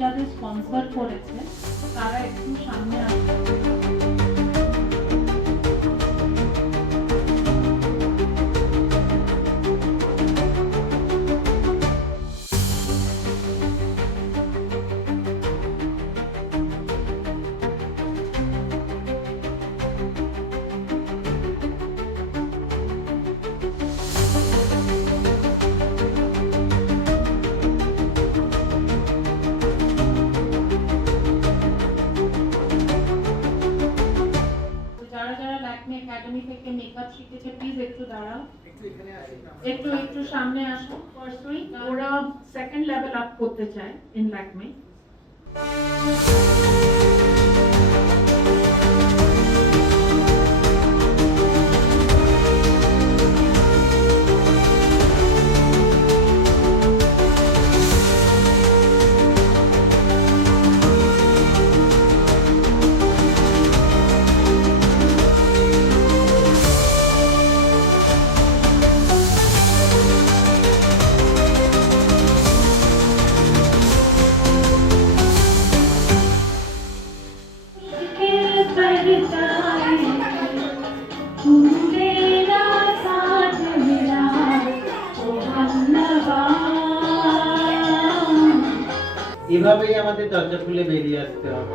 যাদের স্পন্সর করেছে তারা একটু সামনে আসবে। যারা যারা ল্যাকমে একাডেমি থেকে মেকআপ শিখেছে প্লিজ একটু দাঁড়াও, একটু সামনে আসো। পার্সোনালি ওরা সেকেন্ড লেভেল আপ করতে চায় ইন ল্যাকমে। এভাবেই আমাদের দরজা খুলে বেরিয়ে আসতে হবে।